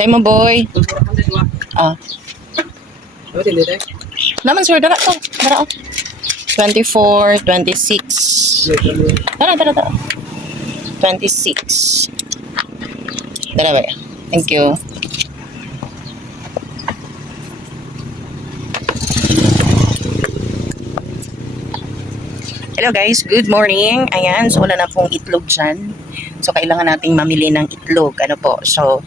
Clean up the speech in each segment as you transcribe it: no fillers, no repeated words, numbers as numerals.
Say mo, boy. Ah. Naman, sir. Dara to. Dara, oh. 24, 26. Tara. 26. Dara ba? Thank you. Hello guys, good morning. Ayan, so wala na pong itlog dyan. So kailangan nating mamili ng itlog. Ano po? So,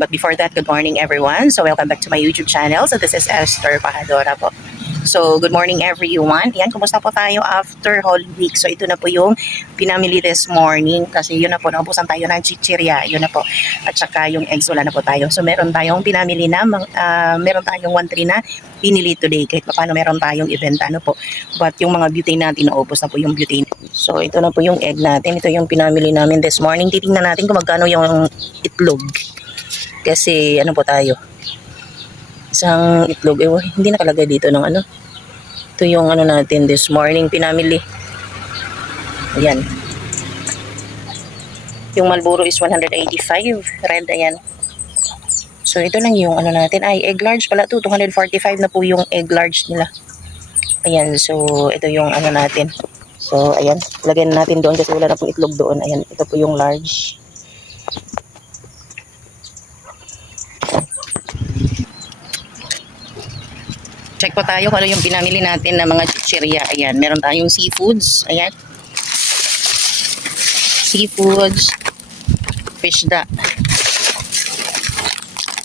but before that, good morning everyone. So welcome back to my YouTube channel. So this is Esther Pahadora po. So good morning everyone. Ayan, kumusta po tayo after Holy Week? So ito na po yung pinamili this morning. Kasi yun na po, naubusan tayo ng chichirya. Yun na po. At saka yung eggs, wala na po tayo. So meron tayong pinamili na, meron tayong 1-3 na pinili today. Kahit paano meron tayong event, ano po. But yung mga butane natin, naubos na po yung butane. So ito na po yung egg natin. Ito yung pinamili namin this morning. Titingnan natin kung magkano yung itlog. Kasi ano po tayo. Isang itlog. Hindi nakalagay dito ng ano. Ito yung ano natin this morning pinamili. Ayan. Yung Marlboro is 185. Red, ayan. So ito lang yung ano natin. Ay, egg large pala to. 245 na po yung egg large nila. Ayan. So ito yung ano natin. So ayan. Lagyan natin doon kasi wala na pong itlog doon. Ayan. Ito po yung large. Check po tayo kung ano yung pinamili natin na mga chichirya. Ayan, meron tayong seafoods. Ayan. Seafoods. Fishda.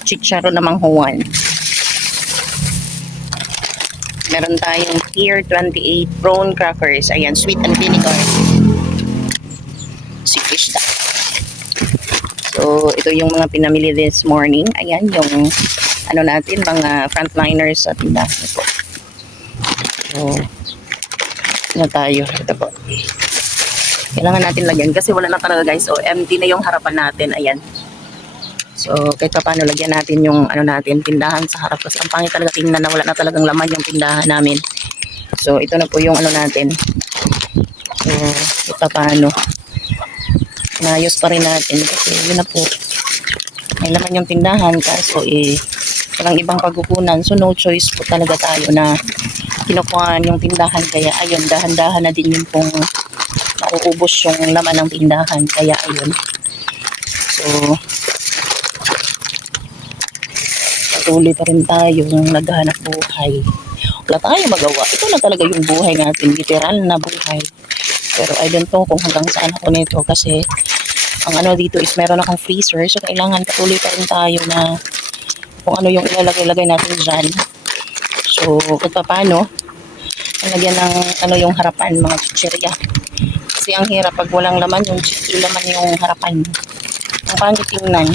Chicharo na manghuwan. Meron tayong Tier 28 prawn crackers. Ayan, sweet and vinegar. Si Fishda. So, ito yung mga pinamili this morning. Ayan, yung ano natin, mga frontliners sa tindahan. So, na tayo. Ito po. Kailangan natin lagyan kasi wala na talaga guys. So, empty na yung harapan natin. Ayan. So, kahit pa paano lagyan natin yung ano natin, tindahan sa harap. Kasi ang pangit talaga tingnan na wala na talagang laman yung tindahan namin. So, ito na po yung ano natin. So, kahit pa paano. Naayos pa rin natin. Kasi yun na po. May laman yung tindahan. Kaso walang ibang pagkukunan. So, no choice po talaga tayo na kinukuhaan yung tindahan. Kaya, ayun, dahan-dahan na din yung pong mauubos yung laman ng tindahan. Kaya, ayun. So, patuloy pa rin tayong naghahanap buhay. Wala tayong magawa. Ito na talaga yung buhay natin. Literal na buhay. Pero, I don't know kung hanggang saan ako nito. Kasi, ang ano dito is meron akong freezer. So, kailangan patuloy pa rin tayo na kung ano yung ilalagay natin dyan. So, kung paano, lagyan ng ano yung harapan, mga chichirya. Kasi ang hirap pag walang laman, yung laman yung harapan. Ang pangit tingnan.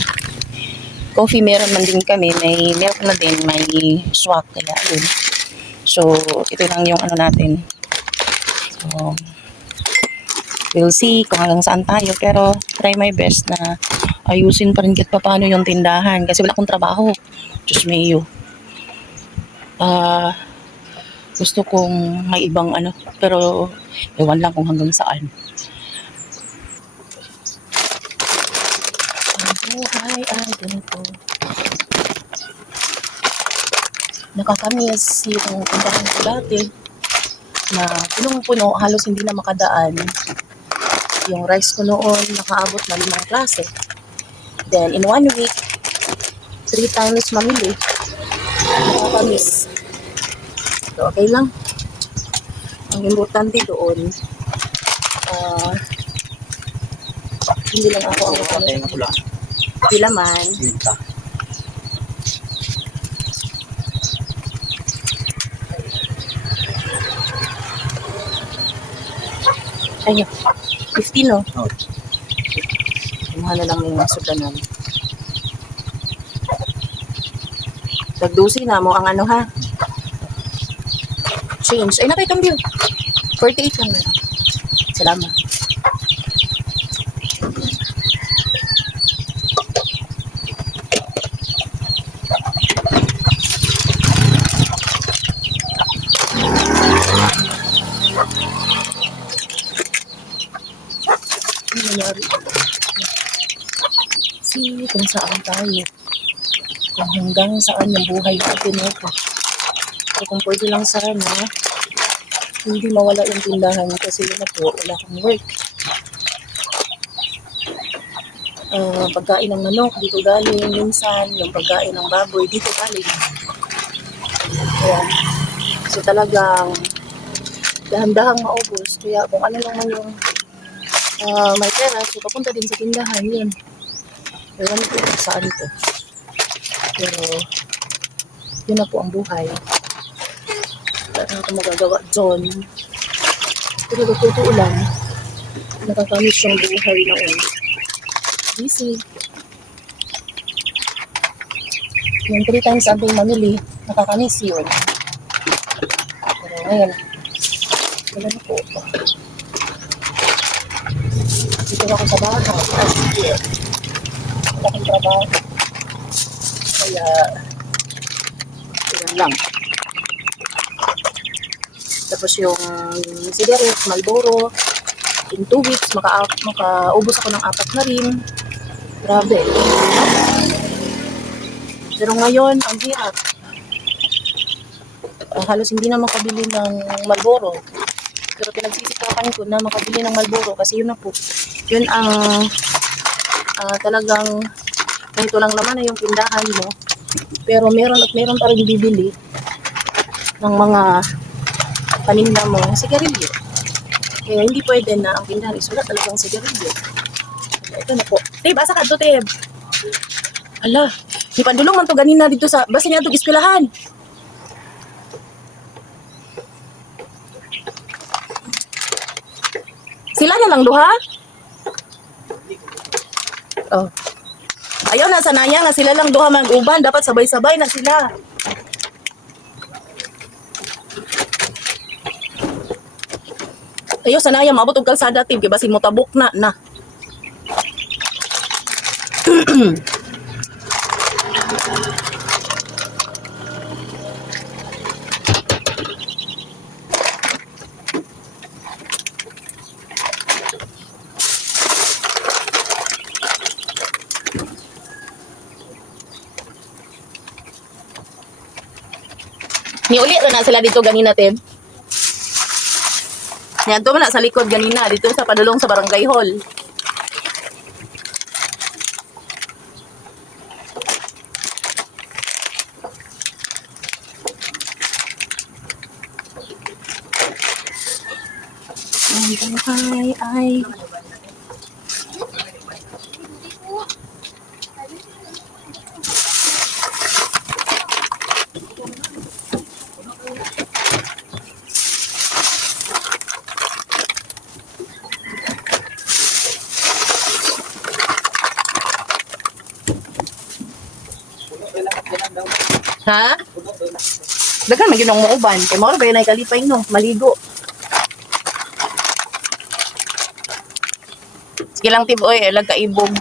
Coffee meron man din kami, may milk na din, may swak, kaya yun. So, ito lang yung ano natin. So, we'll see kung hanggang saan tayo. Pero, try my best na ayusin pa rin kahit paano yung tindahan. Kasi wala akong trabaho. Diyos mayo. Gusto kong may ibang ano. Pero, ewan lang kung hanggang saan. Ang buhay ay ganito. Nakakamiss yung tindahan ko dati. Na punong-puno, halos hindi na makadaan. Yung rice ko noon, nakaabot na 5 klase. Then, in 1 week, 3 times mamili. Nakakamiss. So, okay lang. Ang importante doon, hindi lang ako ang pilaman. Ayun, 15 no? Oo. Kumuha na lang yung sudanan. Tagdusi na mo ang ano ha. Change. Ay, nakay cambio. 48 lang na. Salamat. Ano nangyari? See kung saan tayo. kung hanggang saan yung buhay natin ito. So, kung pwede lang sana, hindi mawala yung tindahan kasi yun na po, wala akong work. Pagkain ng manok, dito galing. Minsan, yung pagkain ng baboy, dito galing. Ayan. So, talagang dahan-dahang maubos. Kaya kung ano naman yung may pera, so papunta din sa tindahan, yun. Ewan ko kung saan ito. Pero, yun na po ang buhay. Wala na akong magagawa dyan. Pero totoo lang, nakakamiss yung buhay noon. Busy. Yung 3 times a day mamili, nakakamiss yun. Pero ngayon, wala na po. Dito ako sa bahay. Sige. Wala akong trabaho. Kaya, yan lang. Tapos yung cigarettes, Marlboro, in 2 weeks, makaubos ako ng 4 na rin. Grabe. Pero ngayon, ang hirap. Halos hindi na makabili ng Marlboro. Pero pinagsisikapan ko na makabili ng Marlboro kasi yun na po. Yun ang talagang kahit walang laman na yung tindahan mo. Pero meron at meron pa rin bibili ng mga paninda mo sigarilyo. Kaya hindi pwede na ang tindahan is wala talagang sigarilyo. Ito na po. Teb, asa ka to, Teb? Ala, di pandulong man to ganina dito sa basta niya itong ispilahan. Sila na lang duha? Oh. Ayaw na sanaya nga sila lang duha mag-uban, dapat sabay-sabay na sila. Ayaw sanaya maabot og kalsada, Teb, kay basin mo tabok na. Niuli na sila dito ganina, Teb. Niadto man na sa likod ganina dito sa padulong sa barangay hall. Ay. Ha? Dagan man gyud ang muuban. Kay mao ra ba yun ay kalipay no, maligo. Sige lang, Tib, oy, lag kaibog.